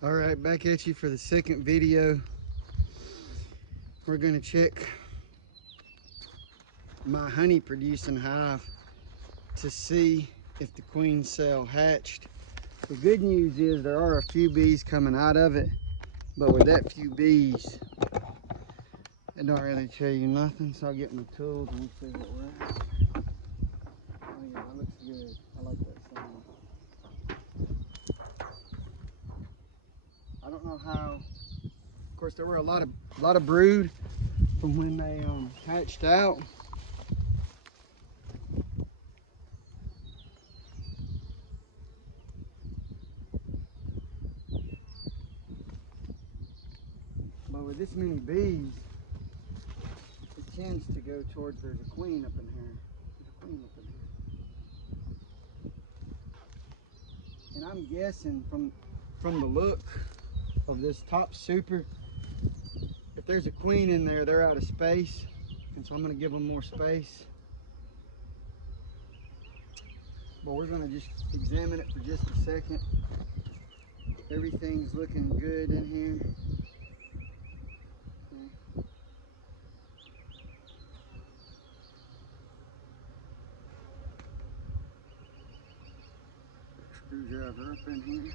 All right, back at you for the second video. We're gonna check my honey producing hive to see if the queen cell hatched. The good news is there are a few bees coming out of it, but with that few bees, it don't really tell you nothing. So I'll get my tools and see what we're at. Oh yeah, that looks good. I like that sound. I don't know how. Of course, there were a lot of brood from when they hatched out. But with this many bees, it tends to go towards there's a queen up in here. There's a queen up in here. And I'm guessing from the look of this top super, if there's a queen in there, they're out of space. And so I'm gonna give them more space. But we're gonna just examine it for just a second. Everything's looking good in here. Okay. Screwdriver up in here.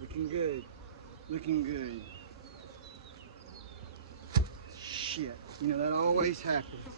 Looking good. Looking good. Shit. You know, that always happens.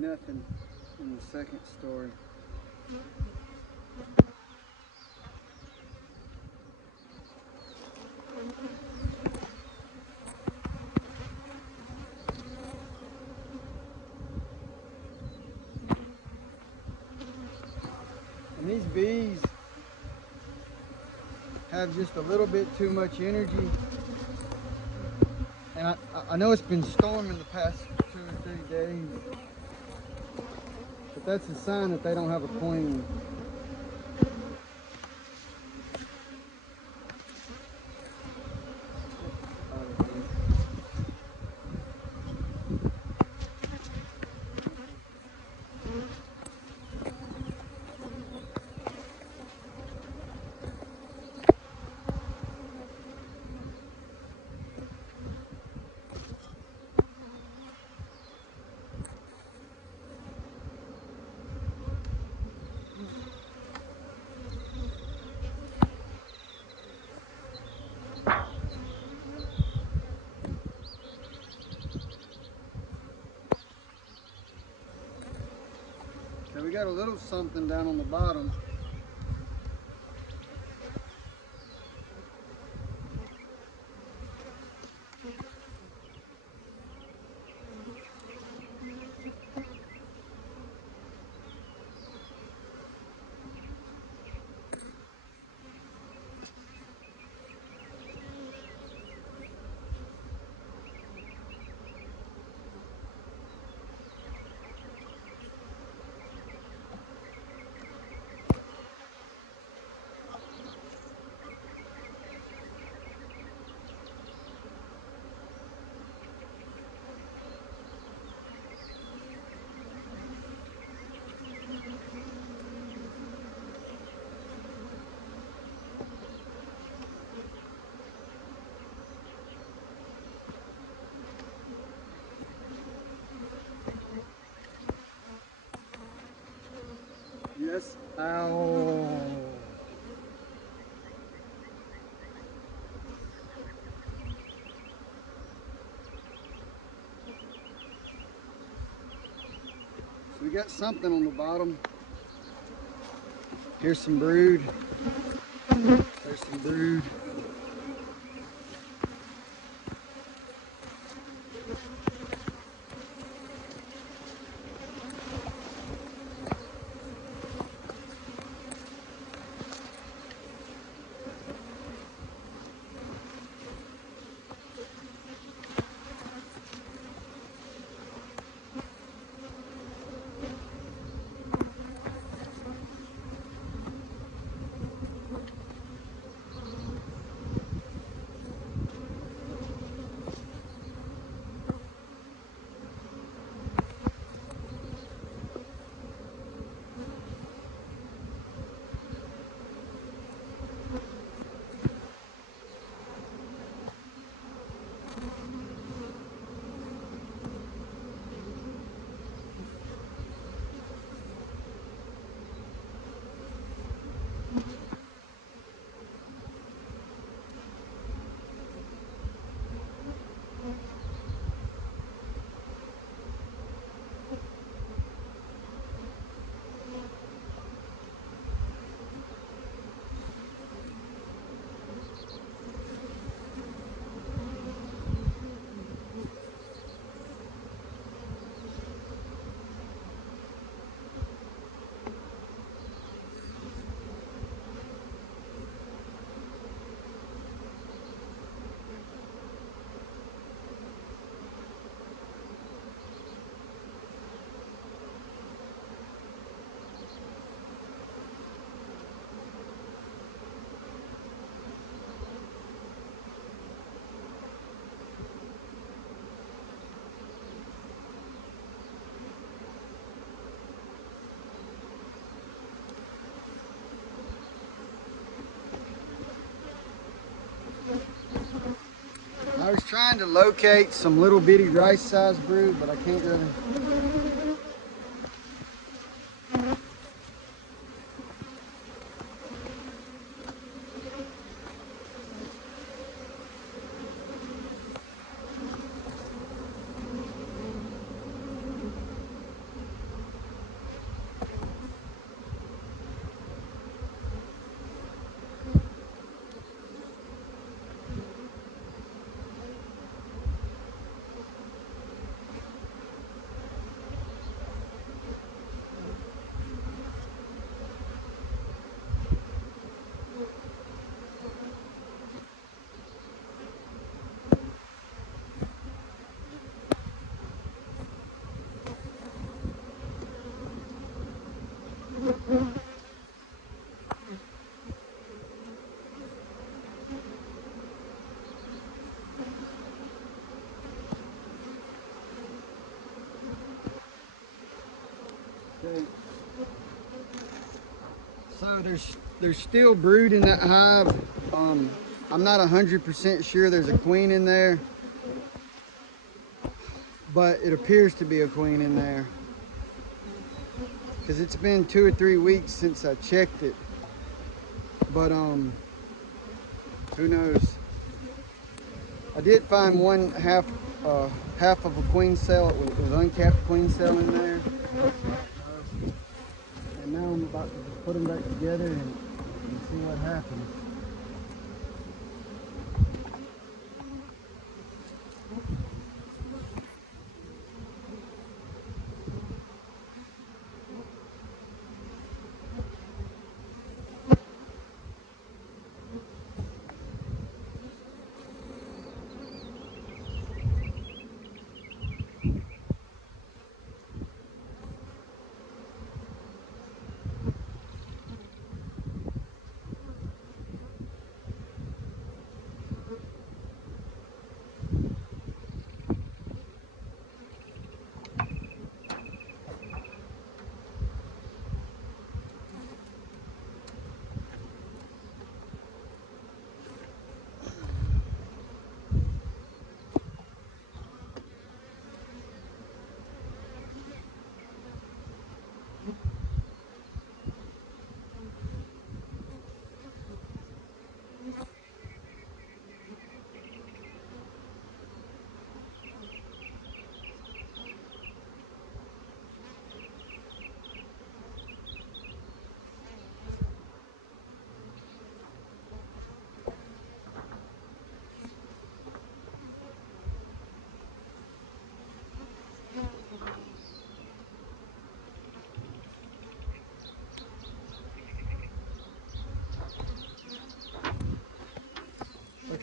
Nothing in the second story. And these bees have just a little bit too much energy. And I know it's been storming the past 2 or 3 days, but that's a sign that they don't have a queen. So we got a little something down on the bottom. Yes. Ow. So we got something on the bottom. Here's some brood. There's some brood. I was trying to locate some little bitty rice-sized brood, but I can't really. Okay. So there's still brood in that hive. I'm not 100% sure there's a queen in there, but it appears to be a queen in there because it's been 2 or 3 weeks since I checked it. But who knows? I did find one half of a queen cell. It was uncapped queen cell in there. And now I'm about to just put them back together and see what happens.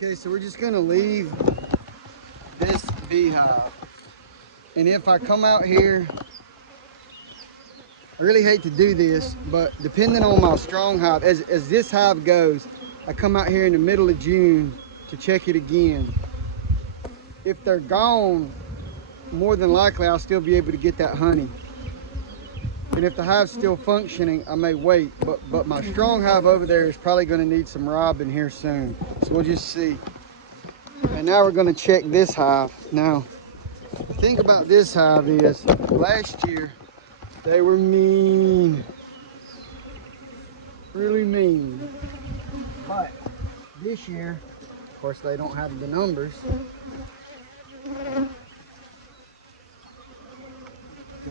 Okay, so we're just gonna leave this beehive. And if I come out here, I really hate to do this, but depending on my strong hive, as this hive goes, I come out here in the middle of June to check it again. If they're gone, more than likely I'll still be able to get that honey. And if the hive's still functioning, I may wait. But my strong hive over there is probably gonna need some robbing here soon. So we'll just see. And now we're gonna check this hive. Now, the thing about this hive is, last year, they were mean. Really mean. But this year, of course, they don't have the numbers. Give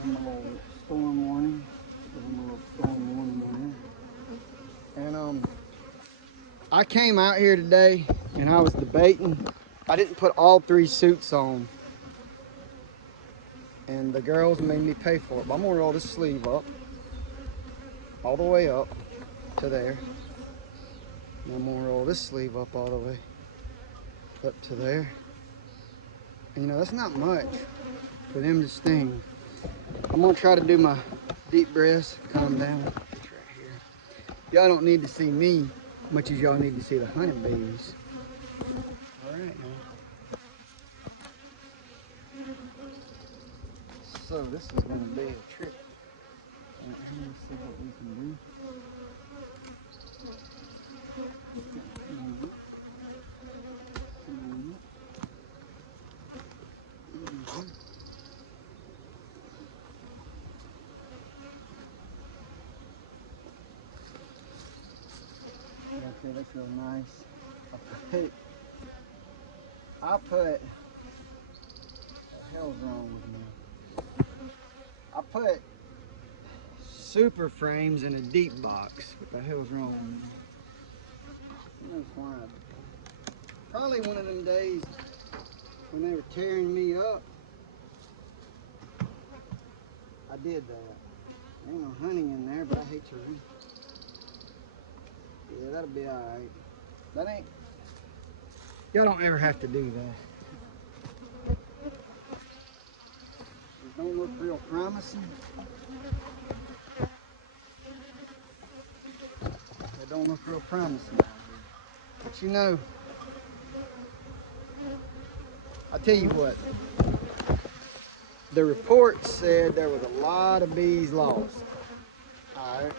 them a little storm warning. Give them a little storm warning there. And I came out here today and I was debating. I didn't put all 3 suits on. And the girls made me pay for it. But I'm gonna roll this sleeve up. All the way up to there. And I'm gonna roll this sleeve up all the way up to there. And you know, that's not much for them to sting. I'm gonna try to do my deep breaths, calm down. It's right here. Y'all don't need to see me much as y'all need to see the honeybees. All right now. So this is gonna be a trick. All right, let me see what we can do. Okay, that's real nice. I put, what the hell's wrong with me? I put super frames in a deep box. What the hell's wrong with me? Who knows why? Probably one of them days when they were tearing me up. I did that. Ain't no honey in there, but I hate to read. Yeah, that'll be alright. That ain't, y'all don't ever have to do that. It don't look real promising. It don't look real promising out here. But you know, I'll tell you what. The report said there was a lot of bees lost. Alright.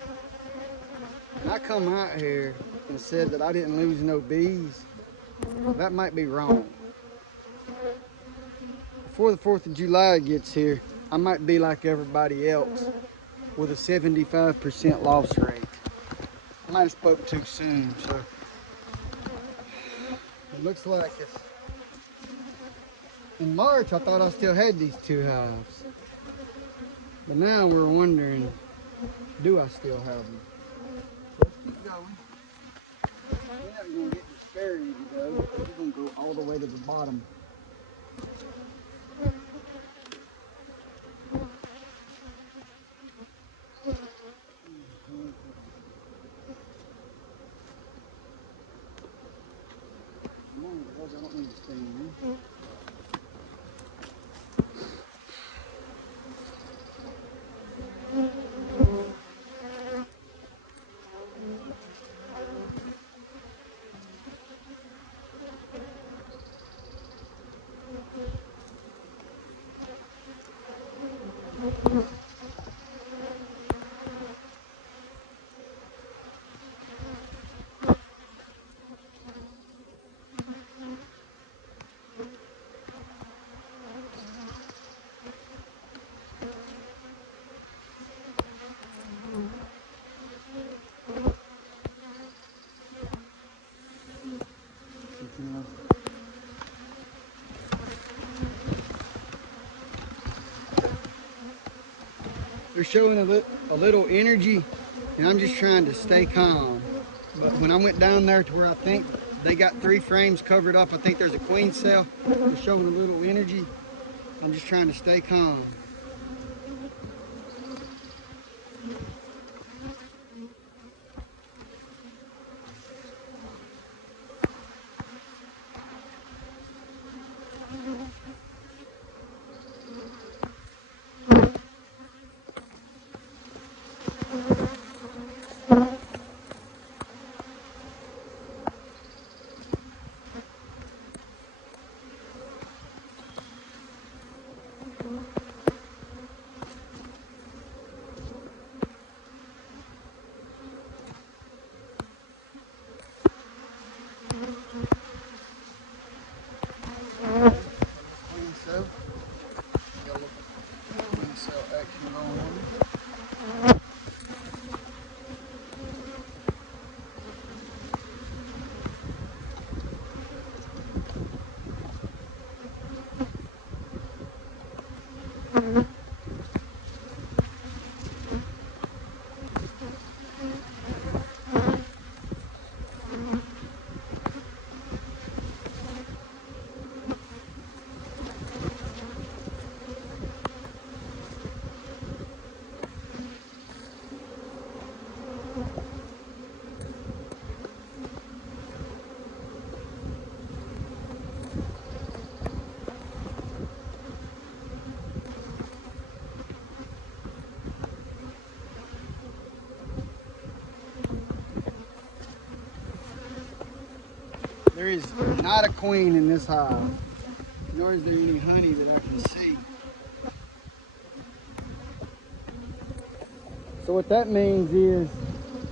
And I come out here and said that I didn't lose no bees. That might be wrong. Before the 4th of July gets here, I might be like everybody else with a 75% loss rate. I might have spoke too soon, so it looks like it's... In March, I thought I still had these 2 hives. But now we're wondering, do I still have them? Let's keep going. We're not going to get discouraged, though. We're going to go all the way to the bottom. I don't need to stay in there. They're showing a little energy, and I'm just trying to stay calm. But when I went down there to where I think they got 3 frames covered up, I think there's a queen cell. They're showing a little energy. I'm just trying to stay calm. There is not a queen in this hive, nor is there any honey that I can see. So what that means is,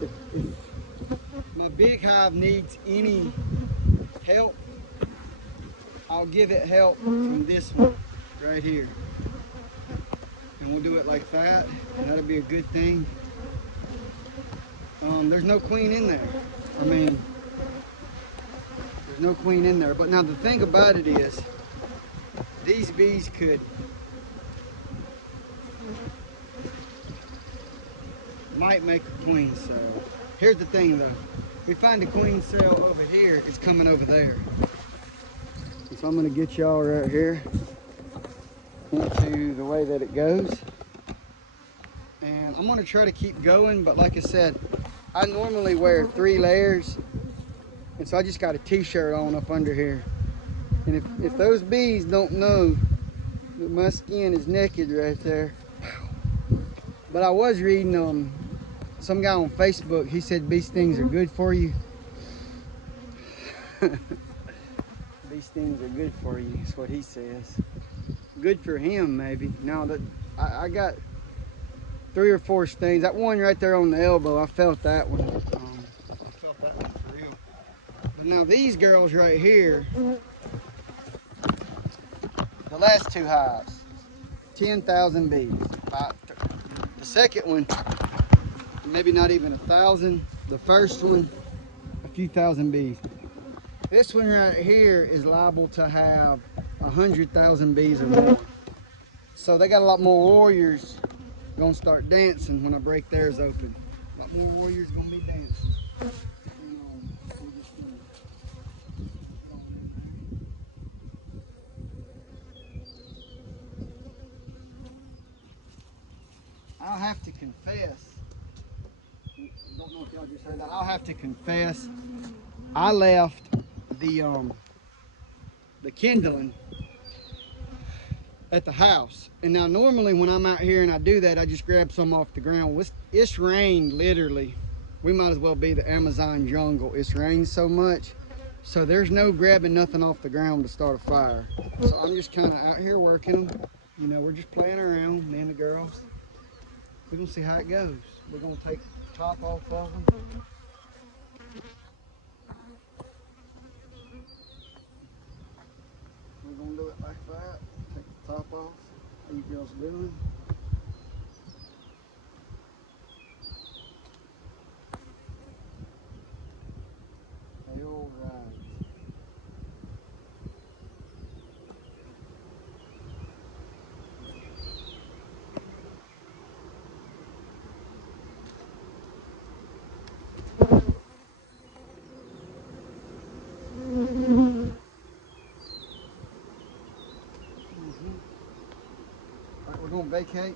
if my big hive needs any help, I'll give it help from this one right here. And we'll do it like that, and that'll be a good thing. There's no queen in there. I mean, there's no queen in there. But now the thing about it is, these bees might make a queen cell. Here's the thing though, if we find a queen cell over here, it's coming over there. And so I'm gonna get y'all right here into the way that it goes. And I'm gonna try to keep going, but like I said, I normally wear 3 layers. And so I just got a t-shirt on up under here. And if those bees don't know that my skin is naked right there. But I was reading some guy on Facebook, he said bee stings are good for you. Bee stings are good for you, is what he says. Good for him, maybe. Now that I got 3 or 4 stings. That one right there on the elbow, I felt that one. I felt that one for real. But now these girls right here, the last 2 hives, 10,000 bees. The second one, maybe not even 1,000. The first one, a few thousand bees. This one right here is liable to have 100,000 bees or more. So they got a lot more warriors gonna start dancing when I break theirs open. A lot more warriors gonna be dancing. I'll have to confess, I don't know if y'all just heard that, I'll have to confess, I left the kindling at the house. And now normally when I'm out here and I do that, I just grab some off the ground. It's rained literally. We might as well be the Amazon jungle. It's rained so much. So there's no grabbing nothing off the ground to start a fire. So I'm just kind of out here working them. You know, we're just playing around, me and the girls. We're gonna see how it goes. We're gonna take the top off of them. We're gonna do it like that. Take the top off. How you girls doing? Hey, all right. Right, we're gonna vacate.